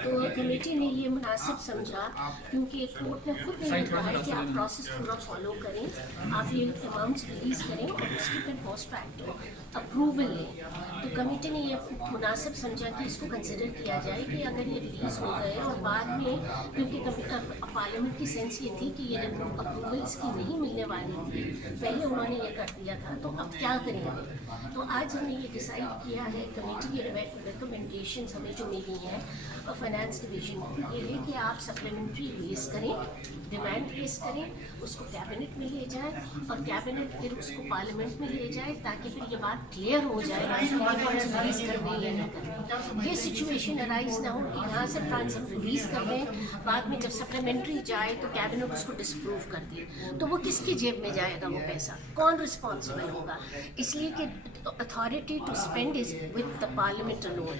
तो कमेटी ने ये मुनासिब समझा, क्योंकि कोर्ट ने खुद ने कहा है कि आप प्रोसेस पूरा फॉलो करें, आप ये अमाउंट्स रिलीज़ करें और उसकी फिर पोस्ट फैक्टो अप्रूवल लें। तो कमेटी ने ये मुनासिब समझा कि इसको कंसिडर किया जाए कि अगर ये रिलीज़ हो गए और बाद में, क्योंकि पार्लियामेंट की सेंस ये थी कि ये अप्रूवल इसकी नहीं मिलने वाली थी, पहले उन्होंने ये कर दिया था, तो अब क्या करेंगे। तो आज हमने ये डिसाइड किया है, कमेटी की रिकमेंडेशन हमें जो मिली हैं फाइनेंस डिवीजन को, ये है कि आप सप्लीमेंट्री रेस करें, डिमांड रेस करें, उसको कैबिनेट में ले जाएं और कैबिनेट फिर उसको पार्लियामेंट में ले जाए, ताकि फिर ये बात क्लियर हो जाए कि फंड्स रिलीज करने या नहीं करने। ये सिचुएशन अराइज ना हो कि यहाँ से फंड्स हम रिलीज कर दें, बाद में जब सप्लीमेंट्री जाए तो कैबिनेट उसको डिसप्रूव कर दे, तो वो किसकी जेब में जाएगा वो पैसा, कौन रिस्पॉन्सिबल होगा। इसलिए कि authority to spend is with the parliament alone.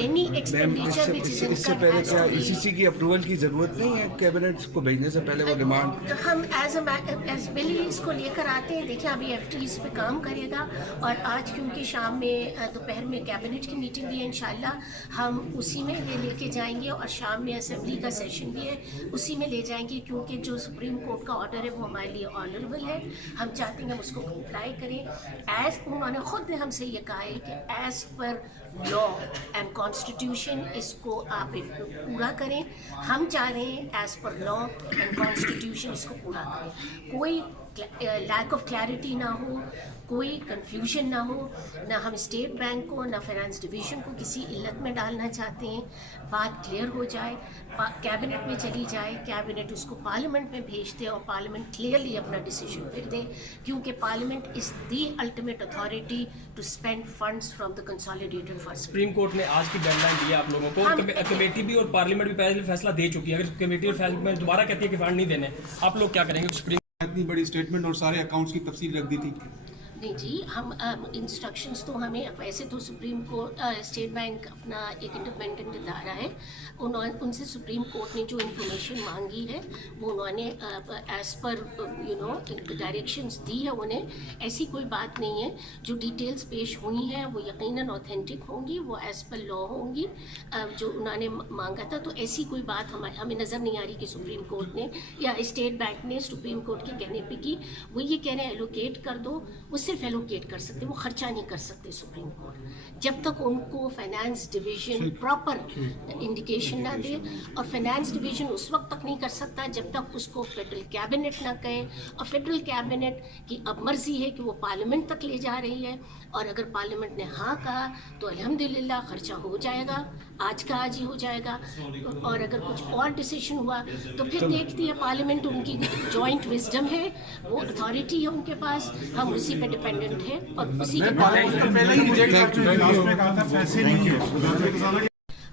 Any expenditure which is इससे पहले क्या ईसीसी की अप्रूवल की जरूरत नहीं है कैबिनेट को भेजने से पहले वो डिमांड? तो हम एज बिल इसको लेकर आते हैं। देखिए अभी एफटी पे काम करेगा और आज क्योंकि शाम में दोपहर में कैबिनेट की मीटिंग भी है, इंशाल्लाह हम उसी में ये लेके जाएंगे और शाम में असेंबली का सेशन भी है, उसी में ले जाएंगे, क्योंकि जो सुप्रीम कोर्ट का ऑर्डर है वो हमारे लिए ऑनरेबल है। हम चाहते हैं हम उसको अप्लाई करें। एज उन्होंने खुद ने हमसे ये कहा है कि as per law and constitution इसको आप पूरा करें। हम चाह रहे हैं as per law and constitution इसको पूरा करें, कोई लैक ऑफ क्लैरिटी ना हो, कोई कंफ्यूजन ना हो, ना हम स्टेट बैंक को ना फाइनेंस डिवीजन को किसी इल्लत में डालना चाहते हैं। बात क्लियर हो जाए, कैबिनेट में चली जाए, कैबिनेट उसको पार्लियामेंट में भेज दे और पार्लियामेंट क्लियरली अपना डिसीजन फिर दे, क्योंकि parliament is the ultimate authority to spend funds from the consolidated fund. Supreme court ने आज की डेडलाइन दी है आप लोगों को, कमेटी भी और पार्लियामेंट भी पहले फैसला दे चुकी है। अगर कमेटी और पार्लियामेंट दोबारा कहती है कि फंड नहीं देने, आप लोग क्या करेंगे? सुप्रीम इतनी बड़ी स्टेटमेंट और सारे अकाउंट्स की तफसील रख दी थी। नहीं जी, हम इंस्ट्रक्शंस तो हमें, वैसे तो सुप्रीम कोर्ट स्टेट बैंक अपना एक इंडिपेंडेंट इदारा है, उनसे सुप्रीम कोर्ट ने जो इन्फॉर्मेशन मांगी है वो उन्होंने एज़ पर डायरेक्शंस दी है उन्हें। ऐसी कोई बात नहीं है, जो डिटेल्स पेश हुई हैं वो यकीनन ऑथेंटिक होंगी, वो एज़ पर लॉ होंगी जो उन्होंने मांगा था। तो ऐसी कोई बात हमें नज़र नहीं आ रही कि सुप्रीम कोर्ट ने या स्टेट बैंक ने सुप्रीम कोर्ट के कहने पे की। वो ये कह रहे हैं एलोकेट कर दो, वो सिर्फ एलोकेट कर सकते, वो खर्चा नहीं कर सकते सुप्रीम कोर्ट, जब तक उनको फाइनेंस डिवीजन प्रॉपर इंडिकेशन ना दे। और फाइनेंस डिवीजन उस वक्त तक नहीं कर सकता जब तक उसको फेडरल कैबिनेट ना कहे, और फेडरल कैबिनेट की अब मर्जी है कि वो पार्लियामेंट तक ले जा रही है, और अगर पार्लियामेंट ने हाँ कहा तो अल्हम्दुलिल्लाह खर्चा हो जाएगा, आज का आज ही हो जाएगा। और अगर कुछ और डिसीजन हुआ तो फिर देखती है पार्लियामेंट, उनकी जॉइंट विजडम है, वो अथॉरिटी है उनके पास, हम उसी पे डिपेंडेंट है और उसी के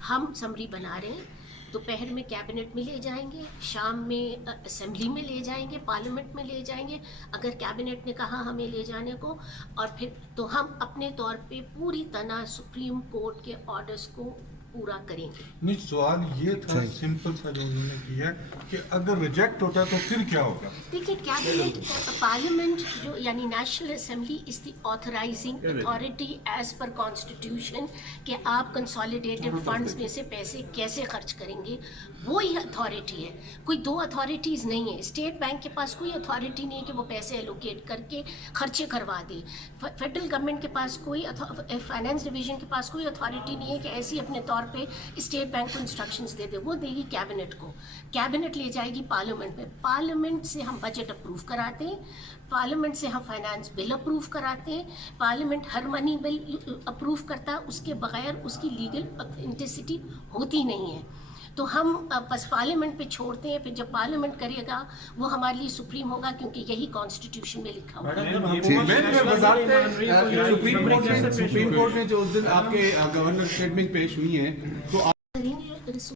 हम समरी बना रहे हैं। दोपहर में कैबिनेट में ले जाएंगे, शाम में असेंबली में ले जाएंगे, पार्लियामेंट में ले जाएंगे अगर कैबिनेट ने कहा हमें ले जाने को, और फिर तो हम अपने तौर पे पूरी तरह सुप्रीम कोर्ट के ऑर्डर्स को पूरा करेंगे। नहीं, सवाल ये था सिंपल सा जो उन्होंने किया कि अगर रिजेक्ट होता तो फिर क्या होगा? देखिए कैबिनेट पार्लियामेंट जो यानी national assembly is the authorizing authority as per constitution कि आप कंसोलिडेटेड फंड्स में से पैसे कैसे खर्च करेंगे, वो ही अथॉरिटी है। कोई दो अथॉरिटीज़ नहीं है। स्टेट बैंक के पास कोई अथॉरिटी नहीं है कि वो पैसे एलोकेट करके खर्चे करवा दे। फेडरल गवर्नमेंट के पास कोई, फाइनेंस डिवीजन के पास कोई अथॉरिटी नहीं है कि ऐसी अपने तौर पे स्टेट बैंक को इंस्ट्रक्शंस दे दे। वो देगी कैबिनेट को, कैबिनेट ले जाएगी पार्लियामेंट में, पार्लियामेंट से हम बजट अप्रूव कराते हैं, पार्लियामेंट से हम फाइनेंस बिल अप्रूव कराते हैं, पार्लियामेंट हर मनी बिल अप्रूव करता है, उसके बगैर उसकी लीगल ऑथेंटिसिटी होती नहीं है। तो हम बस पार्लियामेंट पे छोड़ते हैं, फिर जब पार्लियामेंट करेगा वो हमारे लिए सुप्रीम होगा, क्योंकि यही कॉन्स्टिट्यूशन में लिखा हुआ है। सुप्रीम कोर्ट ने जो उस दिन आपके गवर्नर स्टेटमेंट पेश हुई है तो